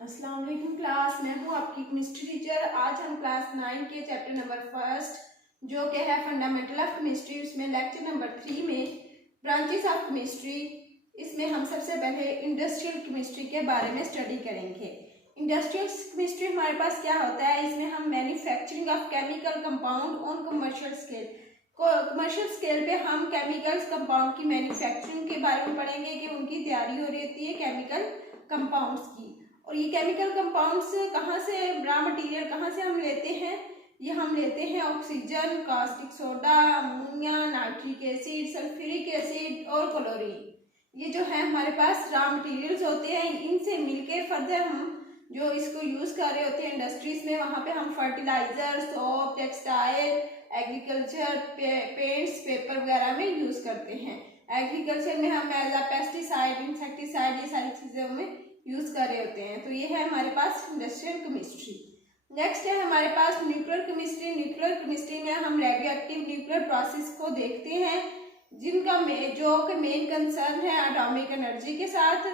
अस्सलाम वालेकुम क्लास, मैं हूँ आपकी केमिस्ट्री टीचर। आज हम क्लास 9 के चैप्टर नंबर 1 जो कि है फंडामेंटल ऑफ केमिस्ट्री, उसमें लेक्चर नंबर 3 में ब्रांचेस ऑफ केमिस्ट्री, इसमें हम सबसे पहले इंडस्ट्रियल केमिस्ट्री के बारे में स्टडी करेंगे। इंडस्ट्रियल केमिस्ट्री हमारे पास क्या होता है, इसमें हम manufacturing of chemical compound on commercial scale, commercial scale पे हम केमिकल्स कंपाउंड की मैन्युफैक्चरिंग के बारे में पढ़ेंगे कि उनकी तैयारी हो रही होती है केमिकल कंपाउंड्स की। और ये केमिकल कंपाउंड्स कहाँ से, रॉ मटेरियल कहाँ से हम लेते हैं, ये हम लेते हैं oxygen, caustic soda, ammonia, nitric acid, sulphuric acid और क्लोरीन। ये जो है हमारे पास रॉ मटेरियल्स होते हैं, इनसे मिलके फर्दर हम जो इसको यूज़ कर रहे होते हैं इंडस्ट्रीज में, वहाँ पे हम fertilizer, soap, textile, agriculture, paints, paper वगैरह में यूज़ करते हैं। एग्रीकल्चर में हम एज अ पेस्टिसाइड, इंसेक्टिसाइड, ये सारी चीज़ों में यूज़ कर रहे होते हैं। तो ये है हमारे पास इंडस्ट्रियल केमिस्ट्री। नेक्स्ट है हमारे पास न्यूक्लियर केमिस्ट्री। न्यूक्लियर केमिस्ट्री में हम रेडियो एक्टिव न्यूक्लियर प्रोसेस को देखते हैं, जिनका जो कि मेन कंसर्न है एटॉमिक एनर्जी के साथ।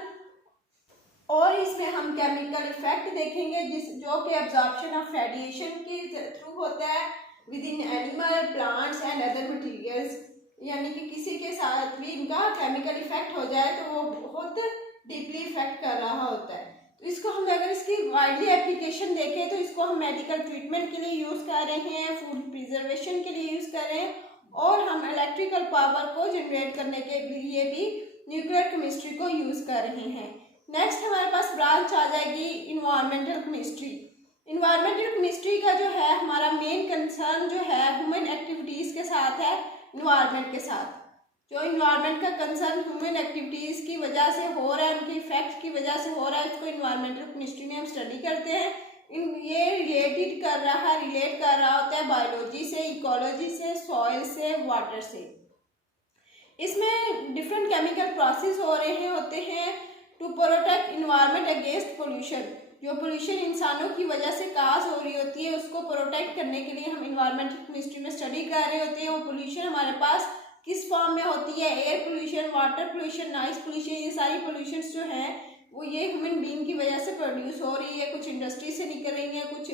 और इसमें हम केमिकल इफेक्ट देखेंगे जो कि एब्जॉर्प्शन ऑफ रेडिएशन के थ्रू होता है with in animal, plants and other materials, यानी कि किसी के साथ भी इनका केमिकल इफेक्ट हो जाए तो वो बहुत डीपली इफेक्ट कर रहा होता है। तो इसको हम अगर इसकी वाइडली एप्लीकेशन देखें तो इसको हम मेडिकल ट्रीटमेंट के लिए यूज़ कर रहे हैं, फूड प्रिजर्वेशन के लिए यूज़ कर रहे हैं, और हम इलेक्ट्रिकल पावर को जनरेट करने के लिए भी न्यूक्लियर केमिस्ट्री को यूज़ कर रहे हैं। नेक्स्ट हमारे पास ब्रांच आ जाएगी इन्वायरमेंटल केमिस्ट्री। इन्वायरमेंटल केमिस्ट्री का जो है हमारा मेन कंसर्न जो है ह्यूमन एक्टिविटीज़ के साथ है, इन्वायरमेंट के साथ। जो इन्वायरमेंट का कंसर्न ह्यूमन एक्टिविटीज़ की वजह से हो रहा है, उनके इफेक्ट की वजह से हो रहा है, इसको इन्वायरमेंटल केमिस्ट्री में हम स्टडी करते हैं। ये रिलेट कर रहा होता है बायोलॉजी से, इकोलॉजी से, सॉइल से, वाटर से। इसमें डिफरेंट केमिकल प्रोसेस हो रहे होते हैं to protect environment against pollution. जो पोल्यूशन इंसानों की वजह से काज हो रही होती है, उसको प्रोटेक्ट करने के लिए हम इन्वायरमेंटल केमिस्ट्री में स्टडी कर रहे होते हैं। वो पोल्यूशन हमारे पास किस फॉर्म में होती है, air pollution, water pollution, noise pollution, ये सारी पोल्यूशंस जो हैं वो ये ह्यूमन बीइंग की वजह से प्रोड्यूस हो रही है। कुछ इंडस्ट्री से निकल रही हैं, कुछ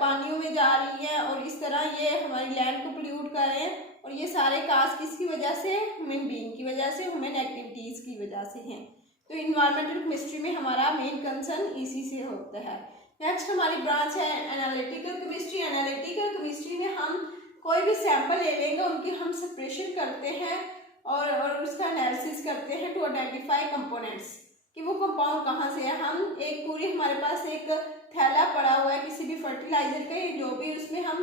पानियों में जा रही हैं, और इस तरह ये हमारी लैंड को पोल्यूट कर रहे हैं। और ये सारे काज किसकी वजह से, ह्यूमन बीइंग की वजह से, ह्यूमन एक्टिविटीज़ की वजह से हैं। तो इन्वायरमेंटल केमिस्ट्री में हमारा मेन कंसर्न इसी से होता है। नेक्स्ट हमारी ब्रांच है एनालिटिकल केमिस्ट्री। एनालिटिकल केमिस्ट्री में हम कोई भी सैंपल ले लेंगे, उनकी हम सेपरेशन करते हैं और उसका एनालिसिस करते हैं टू आइडेंटिफाई कंपोनेंट्स, कि वो कंपाउंड कहाँ से है। हम एक पूरी, हमारे पास एक थैला पड़ा हुआ है किसी भी फर्टिलाइजर का, जो भी, उसमें हम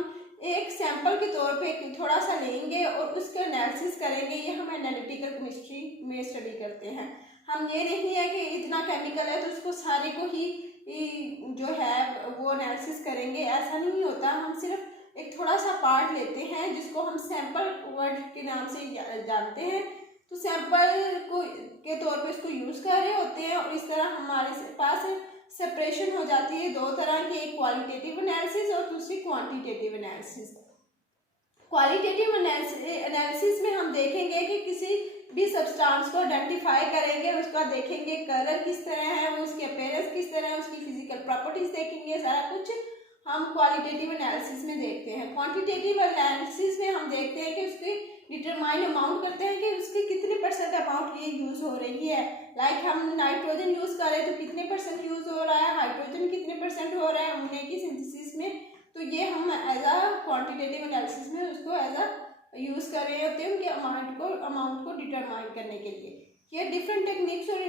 एक सैंपल के तौर पे थोड़ा सा लेंगे और उसका एनालिसिस करेंगे। ये हम एनालिटिकल केमिस्ट्री में स्टडी करते हैं। हम ये नहीं है कि इतना केमिकल है तो उसको सारे को ही जो है वो एनालिसिस करेंगे, ऐसा नहीं होता। हम सिर्फ एक थोड़ा सा पार्ट लेते हैं जिसको हम सैंपल वर्ड के नाम से जानते हैं। तो सैंपल को के तौर पे इसको यूज़ कर रहे होते हैं, और इस तरह हमारे पास सेपरेशन हो जाती है दो तरह की, एक क्वालिटेटिव एनालिसिस और दूसरी क्वांटिटेटिव एनालिसिस। क्वालिटेटिव एनालिसिस में हम देखेंगे कि किसी भी सब्सटेंस को आइडेंटिफाई करेंगे, उसका देखेंगे कलर किस तरह है, वो उसकी अपीयरेंस किस तरह है, उसकी फिजिकल प्रॉपर्टीज देखेंगे, सारा कुछ हम क्वालिटेटिव एनालिसिस में देखते हैं। क्वांटिटेटिव एनालिसिस में हम देखते हैं कि उसकी डिटरमाइन अमाउंट करते हैं कि उसकी कितने परसेंट अमाउंट ये यूज़ हो रही है। लाइक हम नाइट्रोजन यूज़ करें तो कितने परसेंट यूज़ हो रहा है, हाइड्रोजन कितने परसेंट हो रहा है अमोनिया की सिंथेसिस में। तो ये हम एज अ क्वांटिटेटिव एनालिसिस में उसको एज अ यूज़ कर रहे होते हैं, उनके अमाउंट को डिटरमाइन करने के लिए। ये डिफरेंट टेक्निक्स और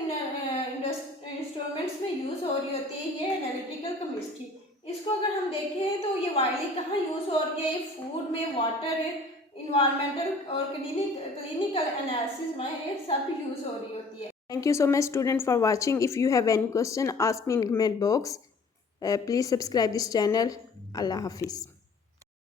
इंस्ट्रूमेंट्स में यूज़ हो रही होती है ये एनालिटिकल केमिस्ट्री। इसको अगर हम देखें तो ये वाइडली कहाँ यूज़ हो रही है, फूड में, वाटर, इन्वायरमेंटल और क्लिनिकल एनालिसिस में ये सब यूज़ हो रही होती है। Thank you so much student for watching. If you have any question, ask me in comment box. Please subscribe this channel. Allah Hafiz.